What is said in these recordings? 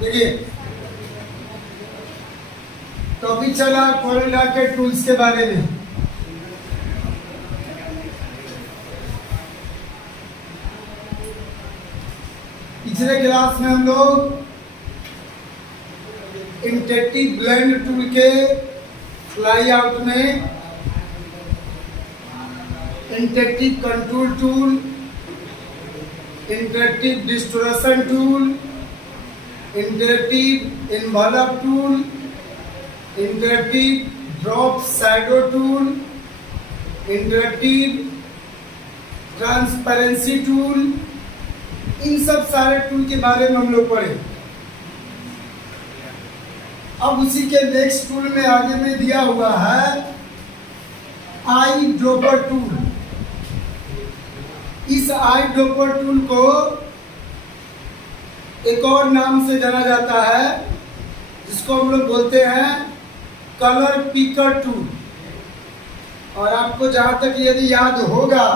देखिए, तो अभी चला कोरोना के टूल्स के बारे में। पिछले क्लास में हम लोग इंटरेक्टिव ब्लेंड टूल के फ्लाई आउट में interactive control tool, interactive distortion tool, interactive envelope tool, interactive drop shadow tool, interactive transparency tool, इन सब सारे टूल के बारे में हम लोग पढ़े। अब उसी के नेक्स्ट टूल में आगे में दिया हुआ है आई ड्रॉपर टूल। इस आई ड्रॉपर टूल को एक और नाम से जाना जाता है, जिसको हम लोग बोलते हैं कलर पिकर टूल। और आपको जहां तक यदि याद होगा,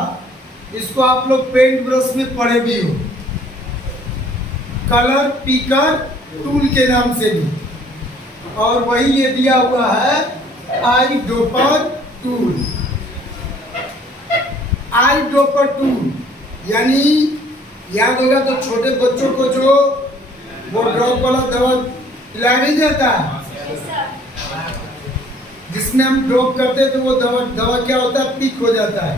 इसको आप लोग पेंट ब्रश में पढ़े भी हो, कलर पिकर टूल के नाम से भी। और वही ये दिया हुआ है आई ड्रॉपर टूल। आई ड्रॉपर टूल यानी याद होगा तो छोटे बच्चों को जो वो ड्रॉप वाला दवा पिलाया नहीं जाता, जिसमें हम ड्रॉप करते हैं तो वो दवा क्या होता है, पिक हो जाता है।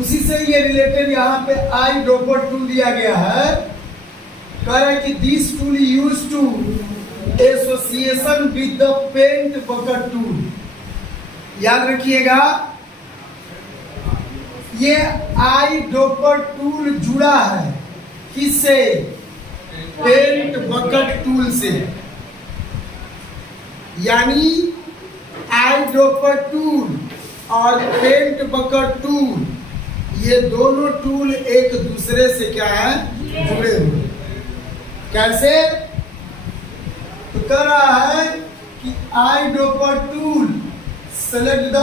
उसी से ये रिलेटेड यहाँ पे आई ड्रॉपर टूल दिया गया है। कह रहा है कि this tool use to association with the paint bucket tool. याद रखिएगा, ये आई ड्रॉपर टूल जुड़ा है किससे? पेंट बकेट टूल से। यानी आई ड्रॉपर टूल और पेंट बकेट टूल, ये दोनों टूल एक दूसरे से क्या है, जुड़े हुए। कैसे? तो कह रहा है कि आई dropper tool select the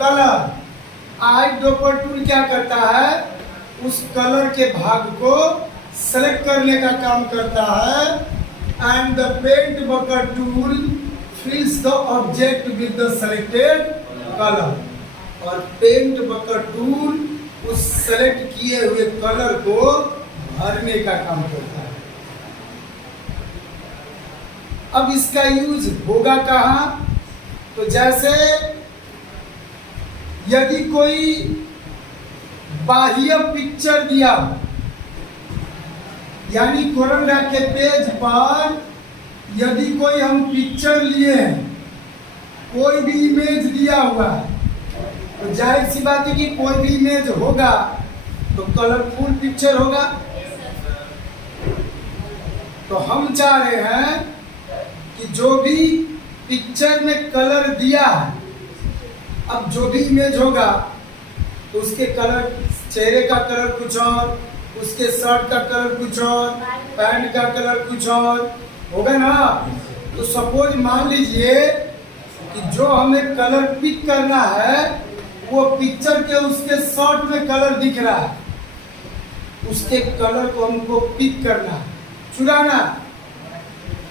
colour. I dropper tool क्या करता है, उस कलर के भाग को सेलेक्ट करने का काम करता है। And the paint bucket tool fills the object with the selected colour. और पेंट बकेट टूल उस सेलेक्ट किए हुए कलर को भरने का काम करता है। अब इसका यूज होगा कहाँ? तो जैसे यदि कोई बाह्य पिक्चर दिया, यानी कोरोना के पेज पर यदि कोई हम पिक्चर लिए हैं, कोई भी इमेज दिया हुआ है, तो जाहिर सी बात है कि कोई भी इमेज होगा तो कलरफुल पिक्चर होगा। तो हम चाह रहे हैं कि जो भी पिक्चर में कलर दिया है, अब जो भी इमेज होगा तो उसके कलर, चेहरे का कलर कुछ और, उसके शर्ट का कलर कुछ और, पैंट का कलर कुछ और होगा ना। तो सपोज मान लीजिए कि जो हमें कलर पिक करना है, वो पिक्चर के उसके शर्ट में कलर दिख रहा है, उसके कलर को हमको पिक करना, चुराना,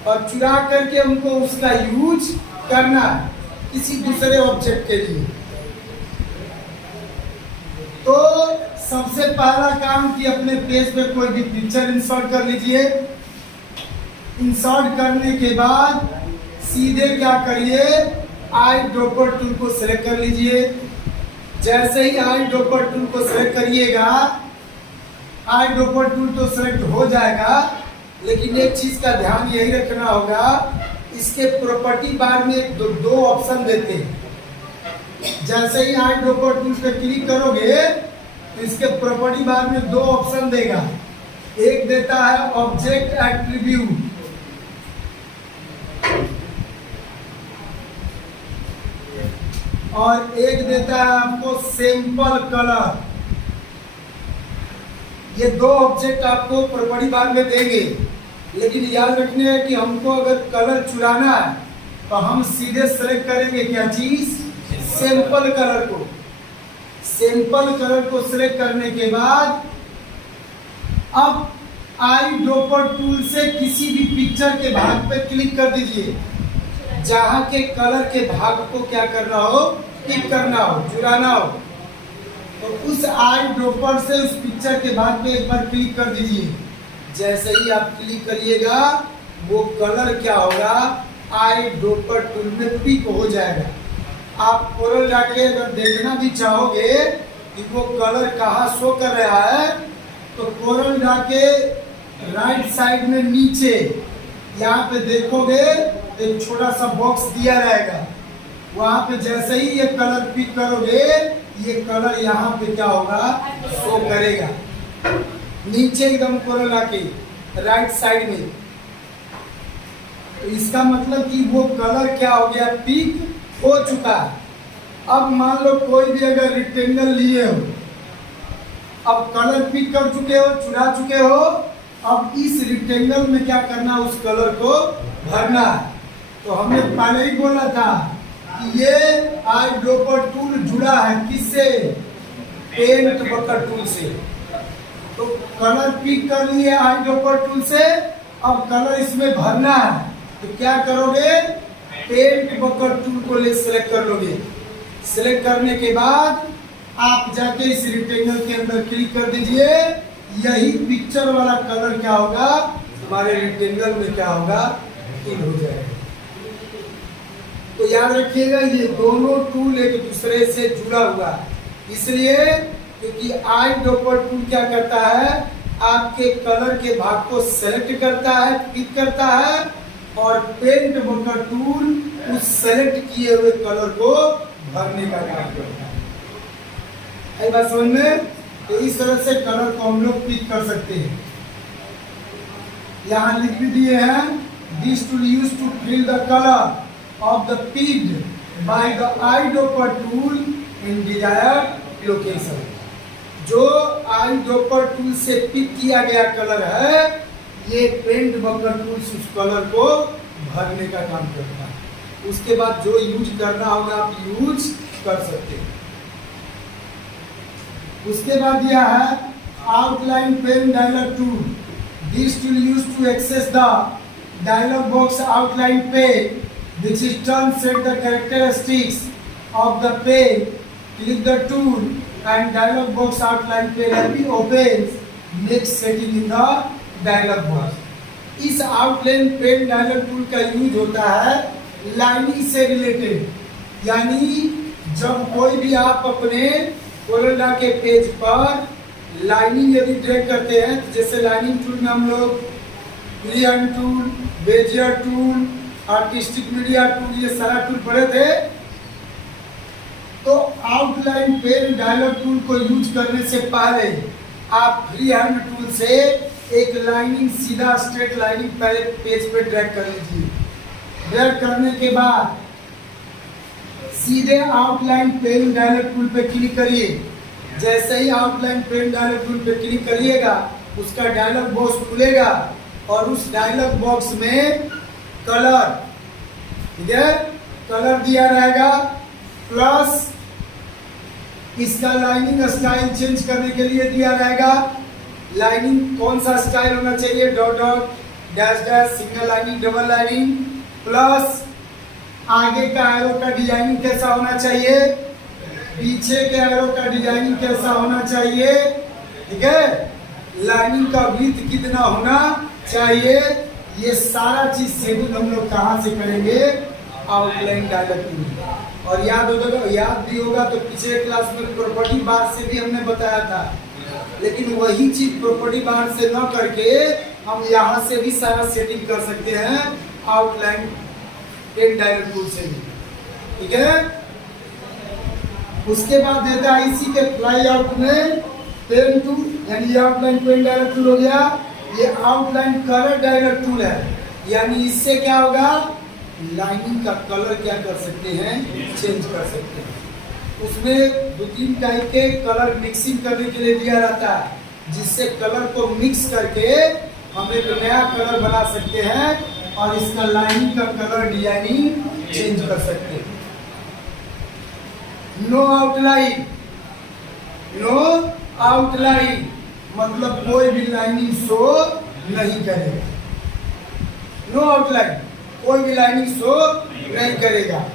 और चुरा करके हमको उसका यूज करना है किसी दूसरे ऑब्जेक्ट के लिए। तो सबसे पहला काम कि अपने पेज पे कोई भी पिक्चर इंसर्ट कर लीजिए। इंसर्ट करने के बाद सीधे क्या करिए, आई ड्रॉपर टूल को सिलेक्ट कर लीजिए। जैसे ही आई ड्रॉपर टूल को सिलेक्ट करिएगा, आई ड्रॉपर टूल तो सिलेक्ट हो जाएगा, लेकिन एक चीज का ध्यान यही रखना होगा, इसके प्रॉपर्टी बार में दो ऑप्शन देते हैं। जैसे ही आई ड्रॉपर टूल पे क्लिक करोगे तो इसके प्रॉपर्टी बार में दो ऑप्शन देगा। एक देता है ऑब्जेक्ट एट्रीब्यूट, और एक देता है आपको सैंपल कलर। ये दो ऑब्जेक्ट आपको प्रॉपर्टी बार में देंगे, लेकिन याद रखने है कि हमको अगर कलर चुराना है तो हम सीधे सेलेक्ट करेंगे क्या चीज, सैंपल कलर को। सैंपल कलर को सिलेक्ट करने के बाद अब आई ड्रॉपर टूल से किसी भी पिक्चर के भाग पे क्लिक कर दीजिए, जहां के कलर के भाग को क्या करना हो, पिक करना हो, जुड़ाना हो। तो उस आई ड्रॉपर से उस पिक्चर के भाग पे एक बार क्लिक कर दीजिए। जैसे ही आप क्लिक करिएगा वो कलर क्या होगा, आई ड्रॉपर टूल में पिक हो जाएगा। आप कोरल जाके अगर देखना भी चाहोगे कि वो कलर कहाँ शो कर रहा है, तो कोरल जाके राइट साइड में नीचे यहाँ पे देखोगे एक छोटा सा बॉक्स दिया रहेगा, वहां पे जैसे ही ये कलर पिक करोगे ये कलर यहाँ पे क्या होगा, शो करेगा नीचे एकदम कोरल आके राइट साइड में। तो इसका मतलब कि वो कलर क्या हो गया, पिक हो चुका है। अब मान लो कोई भी अगर रेक्टेंगल लिए हो, अब कलर पिक कर चुके हो, चुरा चुके हो, अब इस रेक्टेंगल में क्या करना, उस कलर को भरना है। तो हमने पहले ही बोला था कि ये आई ड्रॉपर टूल जुड़ा है किससे, पेंट बकर टूल से। तो कलर पिक कर लिए आई ड्रॉपर टूल से, अब कलर इसमें भरना है। तो क्या करोगे, पेंट बकर टूल को ले सिलेक्ट कर लोगे। सिलेक्ट करने के बाद आप जाके इस रेक्टेंगल के अंदर क्लिक कर दीजिए। यही पिक्चर वाला कलर क्या होगा, हमारे रेक्टेंगल में क्या होगा, फिल हो जाएगा। तो याद रखिएगा ये दोनों टूल एक दूसरे से जुड़ा हुआ है, इसलिए क्योंकि आई ड्रॉपर टूल क्या करता है, आपके कलर के भाग को सेलेक्ट करता है, पिक करता है, और पेंट बकर टूल उस सेलेक्ट किए हुए कलर को भरने का काम करता है। बात समझ में? तो इस तरह से कलर को हम लोग पिक कर सकते हैं। यहाँ लिख भी दिए हैं, this tool use to fill the colour of the picked by the eye dropper tool in desired location. जो आई ड्रॉपर टूल से पिक किया गया कलर है, ये पेंट बकर टूल उस कलर को भरने का काम करता है। उसके बाद जो यूज करना होगा आप यूज कर सकते हैं। उसके बाद यह है outline pen dialog tool. This tool use to access the dialog box outline pen which is turn set the characteristics of the pen. Click the tool and dialog box outline pane will opens. Next setting in the dialog box. इस outline pen dialog tool का use होता है lining से related, यानी जब कोई भी आप अपने कोरोना के पेज पर लाइनिंग यदि ड्रैग करते हैं, तो जैसे लाइनिंग टूल में हम लोग क्रियन tool, bezier tool, artistic media tool, ये सारा टूल पढ़े थे। तो आउटलाइन पेन डायलॉग टूल को यूज करने से पहले आप फ्री हैंड टूल से एक लाइनिंग सीधा स्ट्रेट लाइनिंग पेज पे ड्रैग कर लीजिए। ड्रैग करने के बाद सीधे आउटलाइन पेन डायलॉग टूल पे क्लिक करिए। जैसे ही आउटलाइन पेन डायलॉग टूल पे क्लिक करिएगा, उसका डायलॉग बॉक्स खुलेगा और उस डायलॉग बॉक्स में कलर, ठीक है, कलर दिया रहेगा, प्लस इसका लाइनिंग स्टाइल चेंज करने के लिए दिया रहेगा। लाइनिंग कौन सा स्टाइल होना चाहिए, dot dot, dash dash, single lining, double lining, plus आगे का एरो का डिजाइनिंग कैसा होना चाहिए, पीछे के एरो का डिजाइनिंग कैसा होना चाहिए, ठीक है, लाइनिंग का विड्थ कितना होना चाहिए। ये सारा चीज शेड्यूल हम लोग कहाँ से करेंगे, आउटलाइन डायलॉग टूल। और याद भी होगा तो पिछले क्लास में प्रॉपर्टी बार से भी हमने बताया था, लेकिन वही चीज प्रॉपर्टी बार से न करके हम यहाँ से भी सारा सेटिंग कर सकते हैं आउटलाइन पेन डायलॉग टूल से भी, ठीक है। उसके बाद देता है इसी के फ्लाई आउट में पेन टूल, यानी आउटलाइन पेन डायलॉग टूल हो गया। ये आउटलाइन कलर डायलॉग टूल है, यानी इससे क्या होगा, लाइनिंग का कलर क्या कर सकते हैं, चेंज कर सकते हैं। उसमें 2-3 टाइप के कलर मिक्सिंग करने के लिए दिया रहता है, जिससे कलर को मिक्स करके हम एक नया कलर बना सकते हैं और इसका लाइनिंग का कलर डिजाइनिंग चेंज कर सकते हैं। नो आउटलाइन, नो आउटलाइन मतलब कोई भी लाइनिंग शो नहीं करेगा। नो आउटलाइन, कोई भी लाइनिंग शो नहीं करेगा।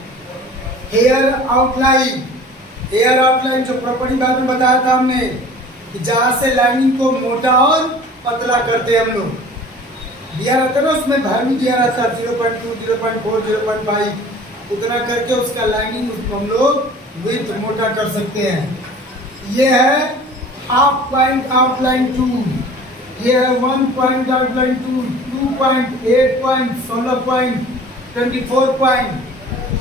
हेयर आउटलाइन, हेयर आउटलाइन जो प्रॉपर्टी बाद में बताया था हमने कि जहां से लाइनिंग को मोटा और पतला करते हैं हम लोग, दिया रहता है ना, उसमें वैल्यू दिया रहता है 0.2, 0.4, 0.5, उतना करके उसका लाइनिंग उसको हम लोग विड्थ मोटा कर सकते हैं। ये है हाफ पॉइंट आउटलाइन टूल, ये है 1 point outline tool, 2 point, 8 point, 16 point, 24 point.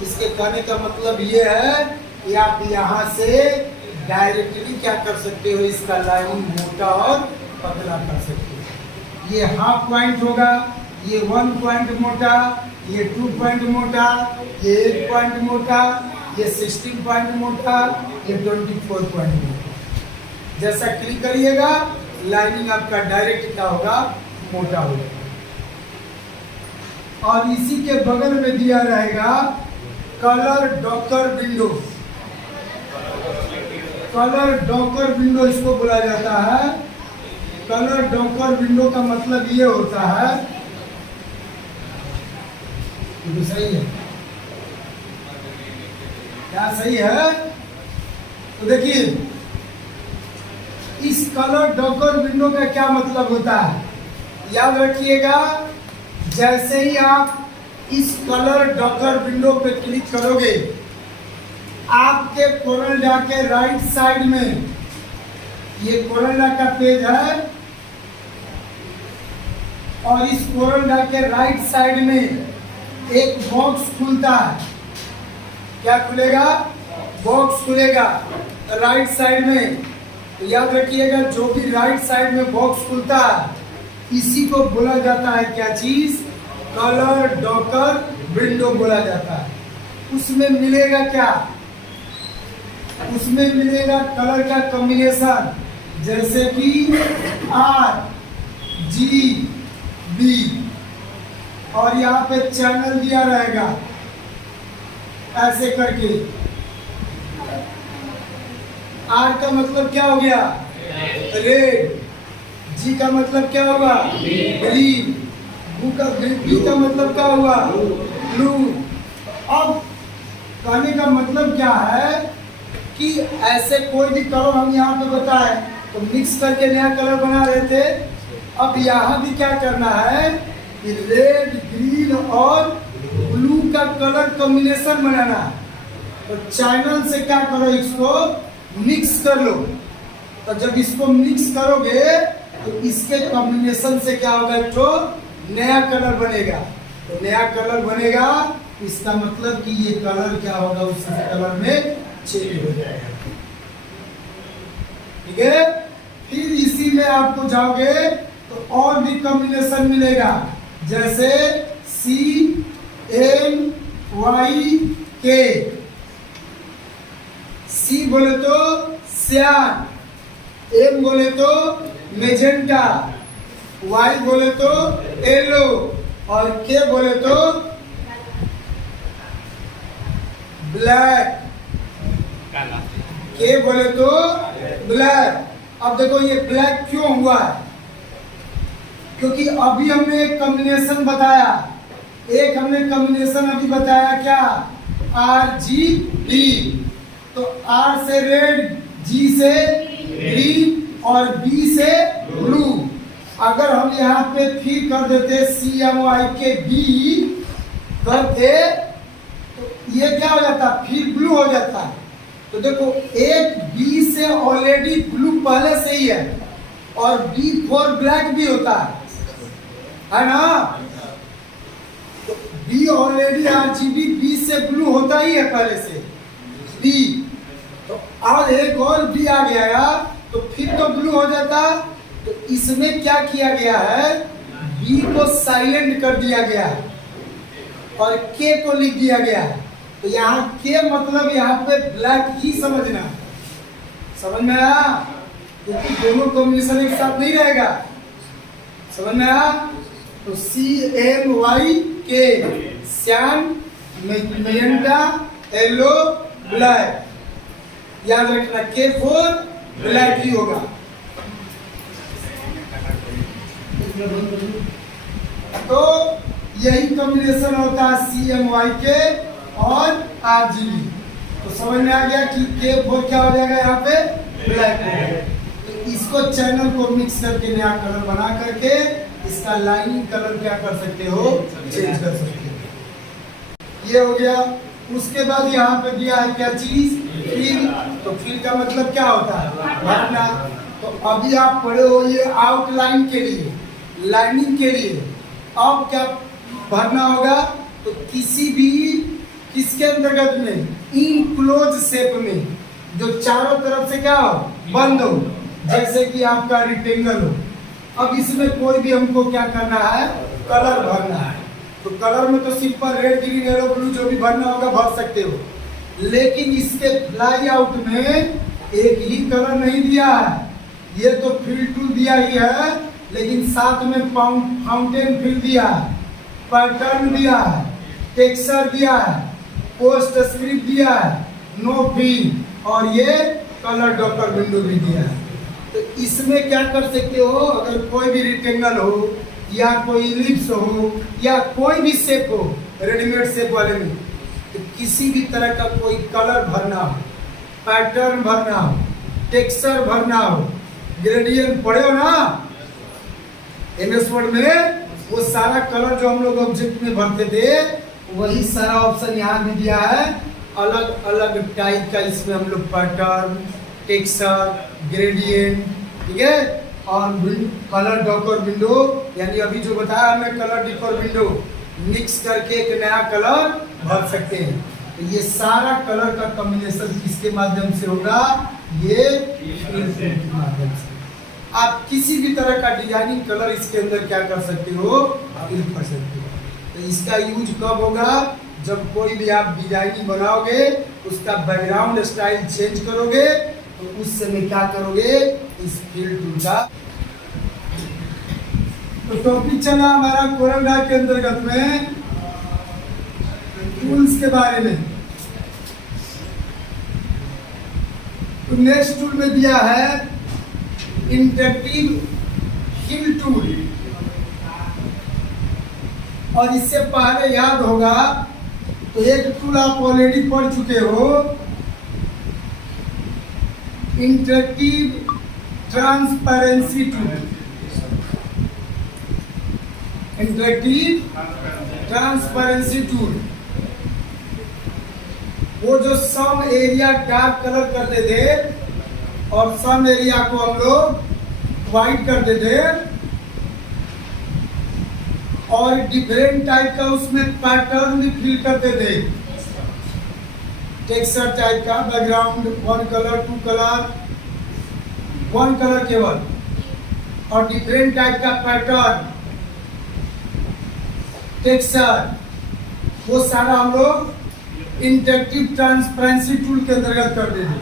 इसके कहने का मतलब ये है कि आप यहाँ से डायरेक्टली क्या कर सकते हो, इसका लाइनिंग मोटा और पतला कर सकते हो। ये हाफ पॉइंट होगा, ये 1 पॉइंट मोटा, ये 2 पॉइंट मोटा, ये 8 पॉइंट मोटा, ये 16 पॉइंट मोटा, ये 24 पॉइंट मोटा। जैसा क्लिक करिएगा लाइनिंग आपका डायरेक्ट क्या होगा, मोटा होगा। और इसी के बगल में दिया रहेगा colour Docker window. Colour Docker window इसको बोला जाता है। कलर डॉकर विंडो का मतलब ये होता है, ये सही है क्या, सही है? तो देखिए इस कलर डॉकर विंडो का क्या मतलब होता है, याद रखिएगा। जैसे ही आप इस कलर डॉकर विंडो पे क्लिक करोगे, आपके कोरलड्रा के राइट साइड में, ये कोरलड्रा का पेज है, और इस कोरलड्रा के राइट साइड में एक बॉक्स खुलता है। क्या खुलेगा? बॉक्स खुलेगा राइट साइड में। तो याद रखिएगा जो भी राइट साइड में बॉक्स खुलता है इसी को बोला जाता है क्या चीज, कलर डॉकर विंडो बोला जाता है। उसमें मिलेगा क्या, उसमें मिलेगा कलर का कॉम्बिनेशन, जैसे कि RGB, और यहाँ पे चैनल दिया रहेगा ऐसे करके। R का मतलब क्या हो गया, रेड, G का मतलब क्या होगा, ग्रीन, B का मतलब क्या हुआ, ब्लू। अब कहने का मतलब क्या है कि ऐसे कोई भी कलर हम यहाँ पे बताए तो मिक्स करके नया कलर बना रहे थे। अब यहाँ भी क्या करना है कि रेड, ग्रीन और ब्लू का कलर कॉम्बिनेशन बनाना है। तो चैनल से क्या करो, इसको मिक्स कर लो। तो जब इसको मिक्स करोगे तो इसके कॉम्बिनेशन से क्या होगा, एक तो नया कलर बनेगा। तो नया कलर बनेगा, इसका मतलब कि ये कलर क्या होगा, उस कलर में चेंज हो जाएगा। ठीक है, फिर इसी में आपको जाओगे तो और भी कॉम्बिनेशन मिलेगा, जैसे CNYK। C बोले तो सियान, M बोले तो मेजेंटा, Y बोले तो येलो, और K बोले तो ब्लैक। K बोले तो ब्लैक। अब देखो ये ब्लैक क्यों हुआ है, क्योंकि अभी हमने एक कॉम्बिनेशन बताया, एक हमने कॉम्बिनेशन अभी बताया क्या, RGB। तो R से रेड, G से ग्रीन और B से ब्लू। अगर हम यहाँ पे फिर कर देते CMYKB करते तो ये क्या हो जाता, फिर ब्लू हो जाता। तो देखो एक B से ऑलरेडी ब्लू पहले से ही है, और B4 ब्लैक भी होता है ना। तो B ऑलरेडी RGB B से ब्लू होता ही है पहले से B। तो आज एक और B आ गया तो फिर तो ब्लू हो जाता। तो इसमें क्या किया गया है, B को साइलेंट कर दिया गया और K को लिख दिया गया। तो यहाँ K मतलब यहाँ पे ब्लैक ही समझना, समझ में आया? क्योंकि दोनों कॉम्बिनेशन एक साथ नहीं रहेगा, समझ में आया? तो CMYK, Shyam, magenta, yellow, black. याद रखना K4 ब्लैक ही होगा। तो यही कॉम्बिनेशन होता है CMYK और RGB। तो समझ में आ गया कि K4 क्या हो जाएगा यहाँ पे, ब्लैक हो गया। तो इसको चैनल को मिक्स करके नया कलर बना करके इसका लाइनिंग कलर क्या कर सकते हो, चेंज कर सकते हो। ये हो गया। उसके बाद यहाँ पे दिया है क्या चीज, फिल। तो फिल का मतलब क्या होता है, भरना। तो अभी आप पढ़े हो ये आउटलाइन के लिए, लाइनिंग के लिए। अब क्या भरना होगा, तो किसी भी किसके अंतर्गत में, इनक्लोज शेप में, जो चारों तरफ से क्या हो, बंद हो, जैसे कि आपका रेक्टेंगल हो। अब इसमें कोई भी हमको क्या करना है, कलर भरना है। तो कलर में तो simple red, green, yellow, blue जो भी भरना होगा भर सकते हो। लेकिन इसके फ्लाई आउट में एक ही कलर नहीं दिया है। ये तो फिल टूल दिया ही है, लेकिन साथ में फाउंटेन फिल दिया है, पैटर्न दिया है, टेक्सचर दिया है, पोस्ट स्क्रिप्ट दिया है, नो फिल, और ये कलर डॉक्टर विंडो भी दिया है। तो इसमें क्या कर सकते हो, अगर कोई भी रेक्टेंगल हो या कोई इलिप्स हो या कोई भी शेप हो, रेडीमेड शेप वाले में, तो किसी भी तरह का कोई कलर भरना हो, पैटर्न भरना हो, टेक्सचर भरना हो, ग्रेडियंट पढ़े हो ना MS वर्ड में, वो सारा कलर जो हम लोग ऑब्जेक्ट में भरते थे, वही सारा ऑप्शन यहाँ भी दिया है। अलग अलग टाइप का इसमें हम लोग पैटर्न, टेक्सचर, ग्रेडियंट, ठीक है, और कलर डॉकर विंडो, यानी अभी जो बताया हमने कलर डॉकर विंडो, मिक्स करके एक नया कलर भर सकते हैं। तो ये सारा कलर का कॉम्बिनेशन किसके माध्यम से होगा, ये फिल के माध्यम से। आप किसी भी तरह का डिजाइनिंग कलर इसके अंदर क्या कर सकते हो, फिल कर सकते हो। तो इसका यूज कब होगा, जब कोई भी आप डिजाइनिंग बनाओगे, उसका बैकग्राउंड स्टाइल चेंज करोगे, तो उस समय क्या करोगे, इस फिल टूल का। तो टॉपिक चला हमारा कोरल के अंतर्गत में टूल्स के बारे में। तो नेक्स्ट टूल में दिया है इंटरेक्टिव फिल टूल। और इससे पहले याद होगा, तो एक टूल आप ऑलरेडी पढ़ चुके हो, interactive transparency tool. Interactive transparency tool, वो जो सम एरिया डार्क कलर करते थे और सम एरिया को हम लोग व्हाइट करते थे, और डिफरेंट टाइप का उसमें पैटर्न भी फिल करते थे। टेक्सचर टाइप का, बैकग्राउंड 1 कलर 2 कलर, 1 कलर केवल, और डिफरेंट टाइप का पैटर्न, टेक्सचर, वो सारा हम लोग इंटरेक्टिव ट्रांसपेरेंसी टूल के अंतर्गत करते थे।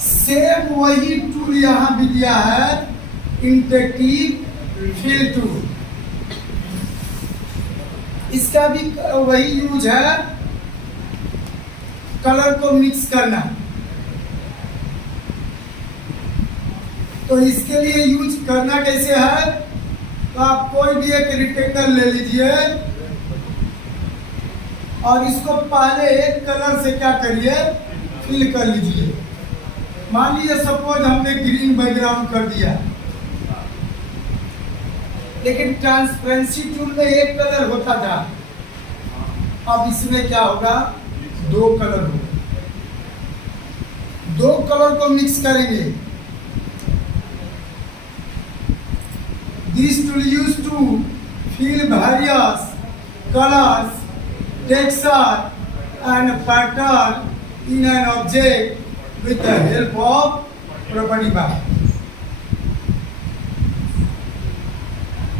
सेम वही टूल यहाँ भी दिया है, इंटरेक्टिव फिल टूल। इसका भी वही यूज है, कलर को मिक्स करना। तो इसके लिए यूज करना कैसे है, तो आप कोई भी एक रेक्टेंगल ले लीजिए और इसको पहले एक कलर से क्या करिए, फिल कर लीजिए। मान लीजिए सपोज हमने ग्रीन बैकग्राउंड कर दिया, लेकिन ट्रांसपेरेंसी टूल में एक कलर होता था, अब इसमें क्या होगा, 2 कलर होगा। 2 कलर को मिक्स करेंगे। This tool used to fill various colors, texture and pattern in an object with the help of property bar.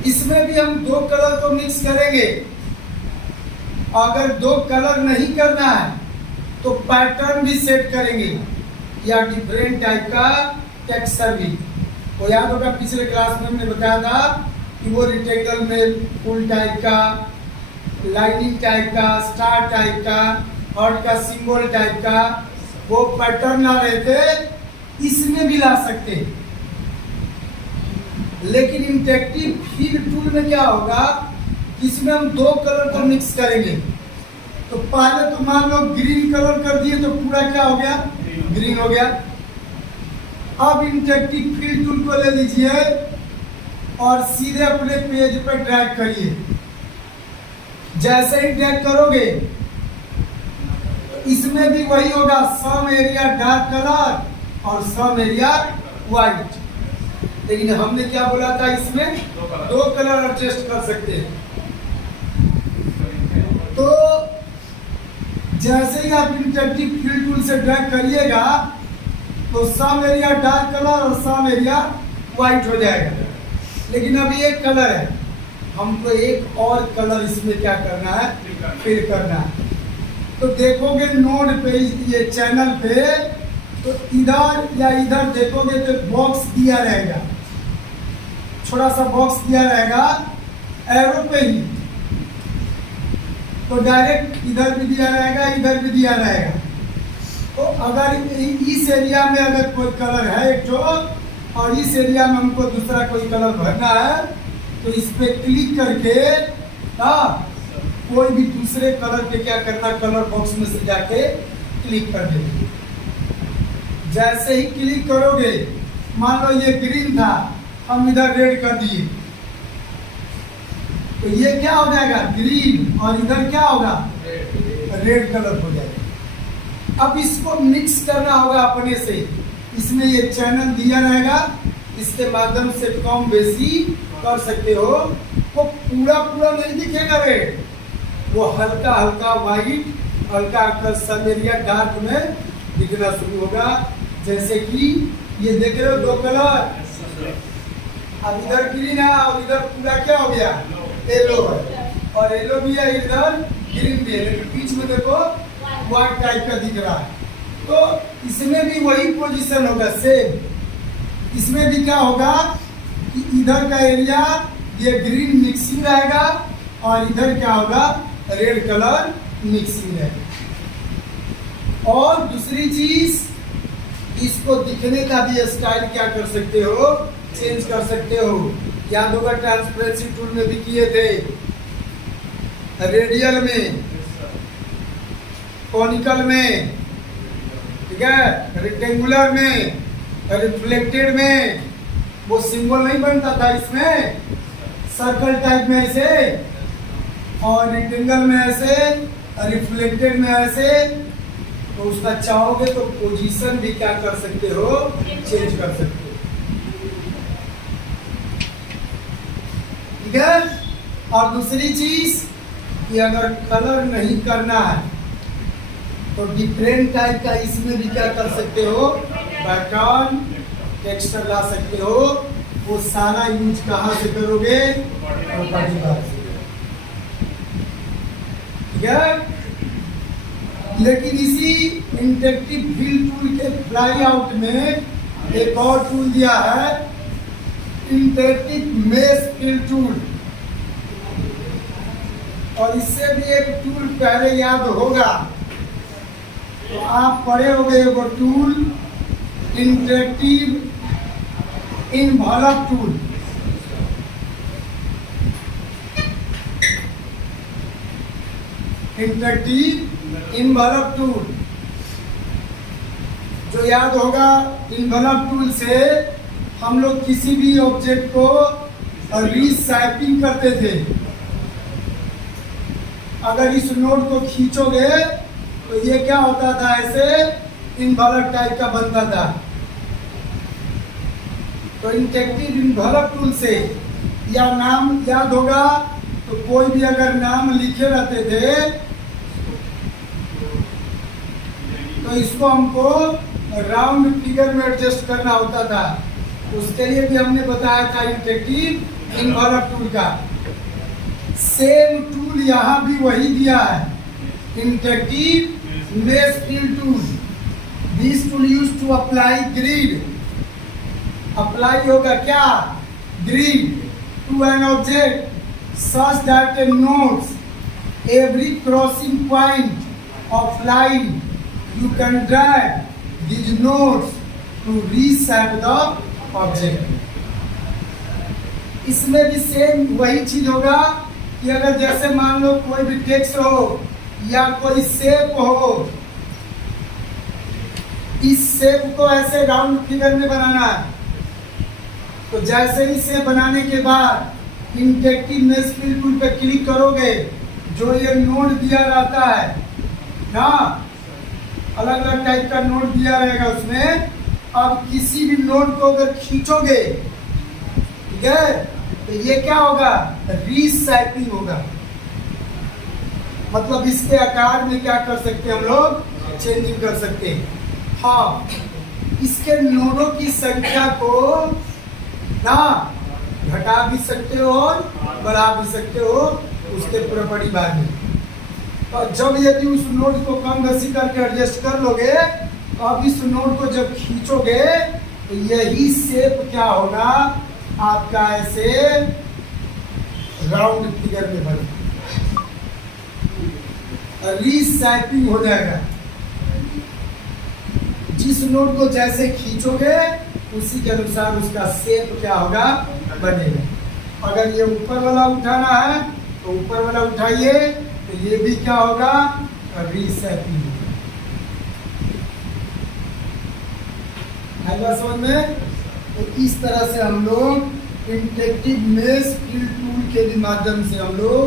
इसमें भी हम 2 कलर को मिक्स करेंगे। अगर 2 कलर नहीं करना है तो पैटर्न भी सेट करेंगे या डिफरेंट टाइप का टेक्सचर भी। तो याद होगा पिछले क्लास में हमने बताया था कि वो रेक्टेंगल में फुल टाइप का, लाइनिंग टाइप का, स्टार टाइप का, हार्ट का सिंबल टाइप का वो पैटर्न ला रहे थे, इसमें भी ला सकते। लेकिन इंटरेक्टिव फिल टूल में क्या होगा, इसमें हम दो कलर को मिक्स करेंगे। तो पहले तो मान लो ग्रीन कलर कर दिए तो पूरा क्या हो गया, ग्रीन हो गया। अब इंटरेक्टिव फिल टूल को ले लीजिए और सीधे अपने पेज पर ड्रैग करिए। जैसे ही ड्रैग करोगे इसमें भी वही होगा, सम एरिया डार्क कलर और सम एरिया व्हाइट। लेकिन हमने क्या बोला था, इसमें दो कलर एडजस्ट कर सकते हैं। तो जैसे ही आप इंटरेक्टिव फिल टूल से ड्रैग करिएगा तो सम एरिया डार्क कलर और सम एरिया व्हाइट हो जाएगा। लेकिन अभी एक कलर है, हमको एक और कलर इसमें क्या करना है, फिल करना है। तो देखोगे नोड पे, ये चैनल पे, तो इधर या इधर देखोगे तो बॉक्स दिया रहेगा, छोटा सा बॉक्स दिया रहेगा एरो पे ही। तो डायरेक्ट इधर भी दिया रहेगा, इधर भी दिया रहेगा। तो अगर इस एरिया में अगर कोई कलर है एक तो, और इस एरिया में हमको दूसरा कोई कलर भरना है, तो इस पे क्लिक करके कोई भी दूसरे कलर पे क्या करना, कलर बॉक्स में से जाके क्लिक कर देंगे। जैसे ही क्लिक करोगे, मान लो ये ग्रीन था, हम इधर रेड कर दिए, तो ये क्या हो जाएगा, ग्रीन, और इधर क्या होगा, रेड कलर हो जाएगा। अब इसको मिक्स करना होगा अपने से। इसमें ये चैनल दिया रहेगा, इसके माध्यम से कम बेसी कर सकते हो। वो पूरा पूरा नहीं दिखेगा रेड, वो हल्का हल्का व्हाइट, हल्का हल्का सब एरिया डार्क में दिखना शुरू होगा। जैसे कि ये देख रहे हो दो कलर, अब इधर ग्रीन है और इधर पूरा क्या हो गया, येलो है, और येलो भी है, इधर ग्रीन भी है, लेकिन बीच में देखो व्हाइट टाइप का दिख रहा है। तो इसमें भी वही पोजीशन होगा सेम। इसमें भी क्या होगा कि इधर का एरिया ये ग्रीन मिक्सिंग रहेगा और इधर क्या होगा, रेड कलर मिक्सिंग रहेगा। और दूसरी चीज, इसको दिखने का भी स्टाइल क्या कर सकते हो, चेंज कर सकते हो। याद होगा ट्रांसपेरेंसी टूल में भी किए थे, रेडियल में, कॉनिकल में, ठीक है, रेक्टेंगुलर में, रिफ्लेक्टेड में। वो सिंबल नहीं बनता था इसमें, सर्कल टाइप में ऐसे, और रेक्टेंगल में ऐसे, रिफ्लेक्टेड में ऐसे। तो उसका चाहोगे तो पोजीशन भी क्या कर सकते हो, चेंज कर सकते हो, ठीक है। और दूसरी चीज कि अगर कलर नहीं करना है तो डिफरेंट टाइप का इसमें भी क्या कर सकते हो, पैटर्न, टेक्सचर ला सकते हो। वो सारा यूज कहाँ से करोगे, प्रॉपर्टी बार से, ठीक है। लेकिन इसी इंटरेक्टिव फिल टूल के फ्लाई आउट में एक और टूल दिया है, इंटरेक्टिव मेश फिल टूल। और इससे भी एक टूल पहले याद होगा, तो आप पढ़े होंगे वो tool, interactive involve tool. Interactive involve tool, जो याद होगा, इनवॉल्व टूल से हम लोग किसी भी ऑब्जेक्ट को रीशेपिंग करते थे। अगर इस नोड को खींचोगे तो ये क्या होता था, ऐसे इनवॉल्व टाइप का बनता था। तो इंटरेक्टिव इनवॉल्व टूल से, या नाम याद होगा तो कोई भी अगर नाम लिखे रहते थे तो इसको हमको राउंड फिगर में एडजस्ट करना होता था। उसके लिए भी हमने बताया था इंटरेक्टिव इनवॉल्व टूल का। सेम टूल यहाँ भी वही दिया है, interactive mesh fill tool. This tool use to apply grid. Apply होगा क्या, grid to an object such that it notes every crossing point of line. You can drag these nodes to reshape the object. इसमें भी same वही चीज होगा कि अगर जैसे मान लो कोई भी टेक्स्ट हो या कोई शेप हो, इस शेप को ऐसे राउंड फिगर में बनाना है। तो जैसे ही इसे बनाने के बाद इंटरेक्टिव मेश फिल टूल पे क्लिक करोगे, जो ये नोड दिया रहता है ना, अलग अलग टाइप का नोड दिया रहेगा उसमें। अब किसी भी नोड को अगर खींचोगे, ठीक है, तो ये क्या होगा, रीशेपिंग होगा। मतलब इसके आकार में क्या कर सकते हैं हम लोग, चेंजिंग कर सकते हैं। हाँ, इसके नोडों की संख्या को ना घटा भी सकते हो और बढ़ा भी सकते हो, उसके प्रॉपर्टी बाद में। और जब यदि उस नोड को कम घसी करके एडजस्ट कर लोगे, तो अब इस नोड को जब खींचोगे तो यही शेप क्या होगा आपका, ऐसे राउंड फिगर में बनेगा, रीशेपिंग हो जाएगा। जिस नोड को जैसे खींचोगे उसी के अनुसार उसका शेप क्या होगा, बनेगा। अगर ये ऊपर वाला उठाना है तो ऊपर वाला उठाइए, तो ये भी क्या होगा, रीशेपिंग। आएगा समझ में? तो इस तरह से हम लोग इंटरेक्टिव मेश फिल टूल के भी माध्यम से हम लोग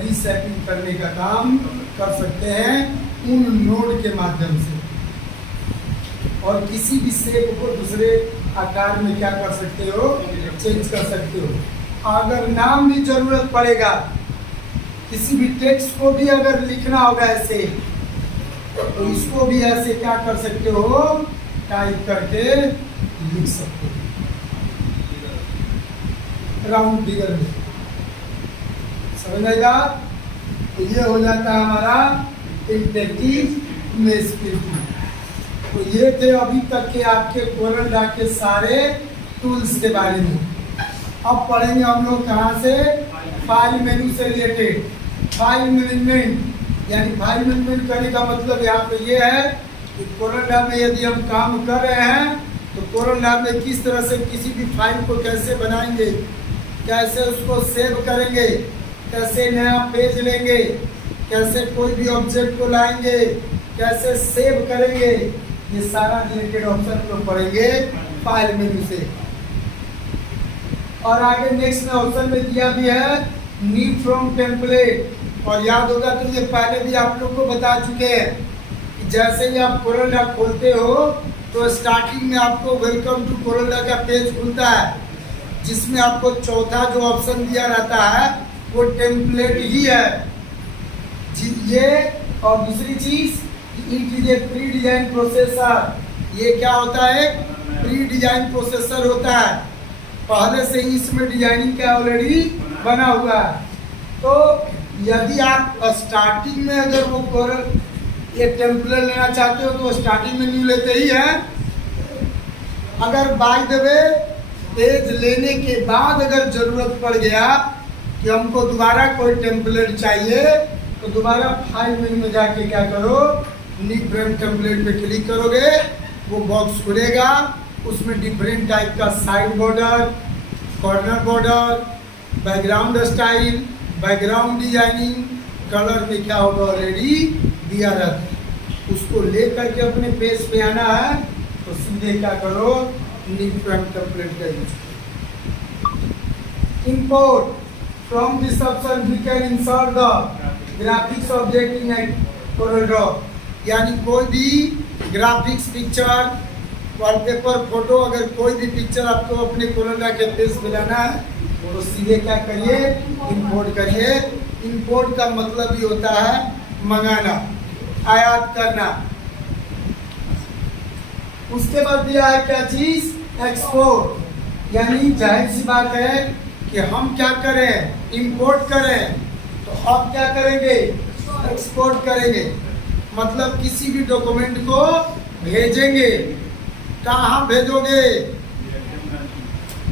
रीशेपिंग करने का काम कर सकते हैं उन नोड के माध्यम से। और किसी भी शेप को दूसरे आकार में क्या कर सकते हो, चेंज कर सकते हो। अगर नाम भी जरूरत पड़ेगा, किसी भी टेक्स्ट को भी अगर लिखना होगा ऐसे, तो इसको भी ऐसे क्या कर सकते हो, टाइप करके लिख सकते हो राउंड फिगर में। समझ आएगा? तो ये हो जाता है हमारा इंटरेक्टिव मेश फिल टूल। तो ये थे अभी तक के आपके कोरल ड्रा के सारे टूल्स के बारे में। अब पढ़ेंगे हम लोग कहाँ से, फाइल मेनू से रिलेटेड। फाइल मैनेजमेंट, यानी फाइल मैनेजमेंट करने का मतलब यहाँ पे ये है कि कोरल ड्रा में यदि हम काम कर रहे हैं तो कोरल ड्रा में किस तरह से किसी भी फाइल को कैसे बनाएंगे, कैसे उसको सेव करेंगे, कैसे नया पेज लेंगे, कैसे कोई भी ऑब्जेक्ट को लाएंगे, कैसे सेव करेंगे, ये सारा रिलेटेड ऑप्शन को पढ़ेंगे फाइल मेनू से। और आगे नेक्स्ट ऑप्शन में दिया भी है न्यू फ्रॉम टेम्पलेट। और याद होगा तो ये पहले भी आप लोग को बता चुके हैं कि जैसे ही आप कोरल ड्रा खोलते हो तो स्टार्टिंग में आपको वेलकम टू कोरल ड्रा का पेज खुलता है, जिसमें आपको चौथा जो ऑप्शन दिया रहता है वो टेम्पलेट ही है ये। और दूसरी चीज, it is a pre design processor. ये क्या होता है, प्री डिजाइन प्रोसेसर होता है, पहले से ही इसमें डिजाइनिंग क्या ऑलरेडी बना हुआ है। तो यदि आप स्टार्टिंग में अगर वो कोरल ये टेम्पलेट लेना चाहते हो तो स्टार्टिंग में न्यू लेते ही है। अगर बाय द वे पेज लेने के बाद अगर जरूरत पड़ गया कि हमको दोबारा कोई टेम्पलेट चाहिए, तो दोबारा फाइल मेनू में जाके क्या करो, न्यू फ्रेम टेम्पलेट पे क्लिक करोगे, वो बॉक्स खुलेगा, उसमें डिफरेंट टाइप का side border, corner border, background style, background designing, colour में क्या होगा ऑलरेडी दिया रहता है। उसको ले करके अपने पेज पे आना है तो सीधे क्या करो, न्यू फ्रेम टेम्पलेट का यूज करो। Import, from this option we can insert the graphics object in Corel Draw. यानी कोई भी ग्राफिक्स, पिक्चर, वॉलपेपर, फोटो, अगर कोई भी पिक्चर आपको अपने कोरल ड्रा के पेज पे लाना है तो सीधे क्या करिए, इंपोर्ट करिए। इंपोर्ट का मतलब ही होता है मंगाना, आयात करना। उसके बाद दिया है क्या चीज, एक्सपोर्ट। यानी जाहिर सी बात है कि हम क्या करें, इंपोर्ट करें, तो हम क्या करेंगे, एक्सपोर्ट करेंगे। मतलब किसी भी डॉक्यूमेंट को भेजेंगे, कहाँ भेजोगे,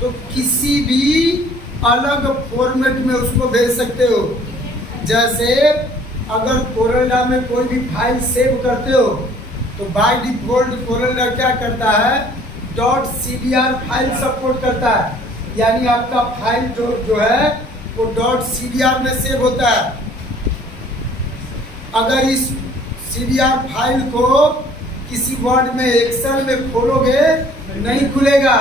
तो किसी भी अलग फॉर्मेट में उसको भेज सकते हो। जैसे अगर कोरल ड्रा में कोई भी फाइल सेव करते हो तो बाय डिफॉल्ट कोरल ड्रा क्या करता है, .cdr फाइल सपोर्ट करता है। यानी आपका फाइल जो है वो .cdr में सेव होता है। अगर इस CDR फाइल को किसी वर्ड में एक्सेल में खोलोगे नहीं खुलेगा।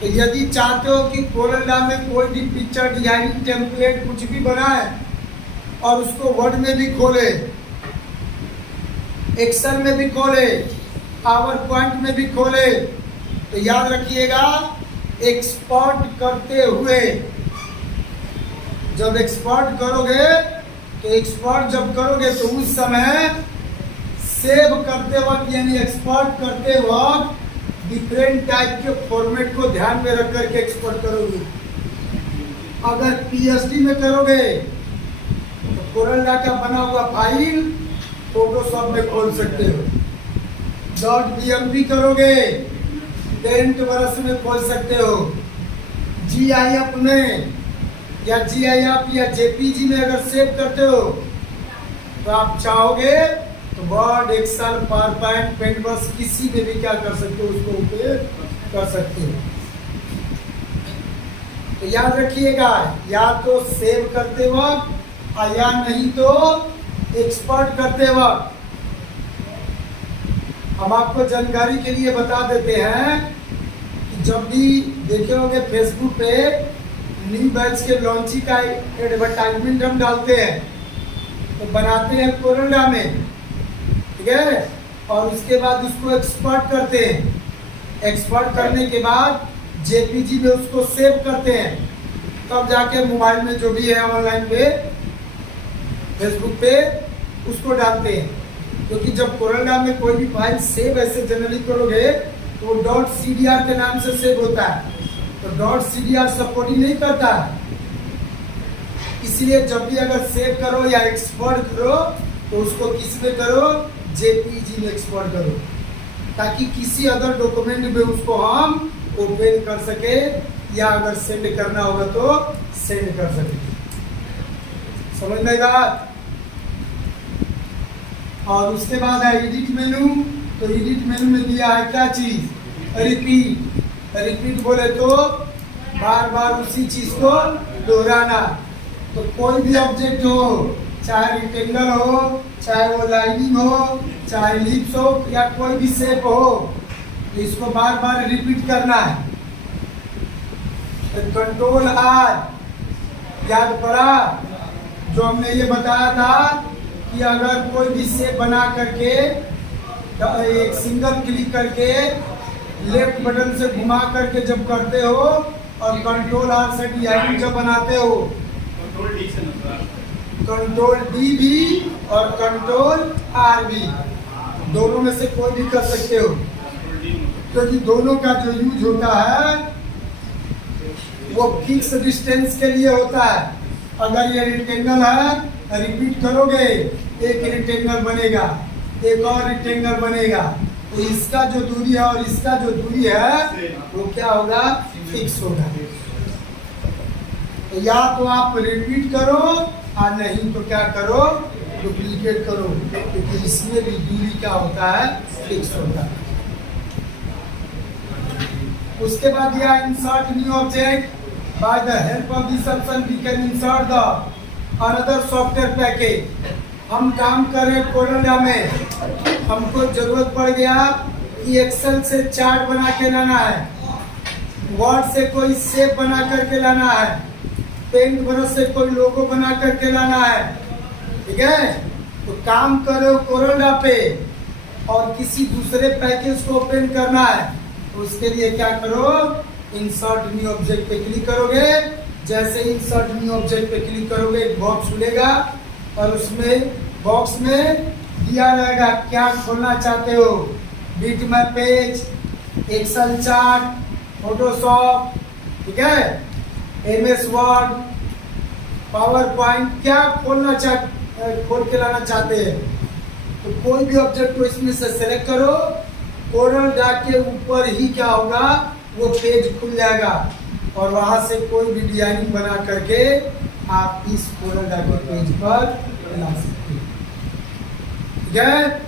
तो यदि चाहते हो कि कोरोना में कोई भी पिक्चर डिजाइनिंग टेम्पलेट कुछ भी बनाए और उसको वर्ड में भी खोले, एक्सेल में भी खोले, पावर पॉइंट में भी खोले, तो याद रखिएगा एक्सपोर्ट करते हुए, जब एक्सपोर्ट करोगे तो एक्सपोर्ट जब करोगे तो उस समय सेव करते वक्त यानी एक्सपोर्ट करते वक्त डिफरेंट टाइप के फॉर्मेट को ध्यान में रख करके एक्सपोर्ट करोगे। अगर PSD में करोगे तो कोरोना का बना हुआ फाइल फोटोशॉप में खोल सकते हो। .bmp करोगे पेंट ब्रश में खोल सकते हो। GIF में या GIF या JPG में अगर सेव करते हो तो आप चाहोगे तो Word, Excel, PowerPoint, Paintbrush किसी में भी क्या कर सकते हो, उसको उपयोग कर सकते हो। तो याद रखिएगा, या तो सेव करते वक्त या नहीं तो एक्सपोर्ट करते वक्त। हम आपको जानकारी के लिए बता देते हैं कि जब भी देखे होंगे फेसबुक पे न्यू बैच के लॉन्चिंग का एडवर्टाइजमेंट हम डालते हैं तो बनाते हैं कोरोना में, ठीक है, और उसके बाद उसको एक्सपोर्ट करते हैं। एक्सपोर्ट करने के बाद JPG में उसको सेव करते हैं, तब जाके मोबाइल में जो भी है ऑनलाइन पे फेसबुक पे उसको डालते हैं। क्योंकि जब कोरोना में कोई भी फाइल सेव ऐसे जनरली करोगे तो वो .cdr के नाम से सेव होता है, तो .cdr सपोर्ट ही नहीं करता है। इसलिए जब भी अगर सेव करो या एक्सपोर्ट करो तो उसको किस में करो, JPG में एक्सपोर्ट करो, ताकि किसी अदर डॉक्यूमेंट में उसको हम ओपन कर सके या अगर सेंड करना होगा तो सेंड कर सके। समझ में बात? और उसके बाद है एडिट मेनू। तो एडिट मेनू में दिया है क्या चीज, रिपीट। रिपीट बोले तो बार बार उसी चीज को दोहराना। तो कोई भी ऑब्जेक्ट हो, चाहे रेक्टेंगल हो, चाहे वो लाइनिंग हो, चाहे लिप्स हो या कोई भी शेप हो, तो इसको बार बार रिपीट करना है। तो कंट्रोल R याद पड़ा जो हमने ये बताया था कि अगर कोई भी शेप बना करके एक सिंगल क्लिक करके लेफ्ट बटन से घुमा करके जब करते हो और कंट्रोल R से डिजाइन जब बनाते हो, कंट्रोल D भी और कंट्रोल R भी, दोनों में से कोई भी कर सकते हो। क्योंकि दोनों का जो यूज होता है वो फिक्स डिस्टेंस के लिए होता है। अगर ये रेक्टेंगल है, रिपीट करोगे एक रेक्टेंगल बनेगा, एक और रेक्टेंगल बनेगा, तो इसका जो दूरी है और इसका जो दूरी है वो क्या होगा, फिक्स होगा। तो या तो आप रिपीट करो और नहीं तो क्या करो, डुप्लीकेट करो, क्योंकि इसमें भी दूरी क्या होता है, फिक्स होता है। उसके बाद यह insert new object. By the help of this option we can insert the another software package. हम काम कर रहे कोरोना में, हमको जरूरत पड़ गया कि एक्सेल से चार्ट बना के लाना है, वर्ड से कोई शेप बना करके लाना है, पेंट ब्रश से कोई लोगो बना करके लाना है, ठीक है। तो काम करो कोरोना पे और किसी दूसरे पैकेज को ओपन करना है, तो उसके लिए क्या करो, इंसर्ट न्यू ऑब्जेक्ट पे क्लिक करोगे। जैसे इंसर्ट न्यू ऑब्जेक्ट पे क्लिक करोगे एक बॉक्स खुलेगा और उसमें बॉक्स में दिया रहेगा क्या खोलना चाहते हो, bitmap page, Excel chart, Photoshop, ठीक है, MS वर्ड, पावर पॉइंट, क्या खोल के लाना चाहते हैं। तो कोई भी ऑब्जेक्ट को इसमें से सेलेक्ट करो, कोरल ड्रैग के ऊपर ही क्या होगा, वो पेज खुल जाएगा और वहां से कोई भी डिजाइनिंग बना करके आप इस कोरल ड्रैग के पेज पर ला सकते हैं, ठीक है।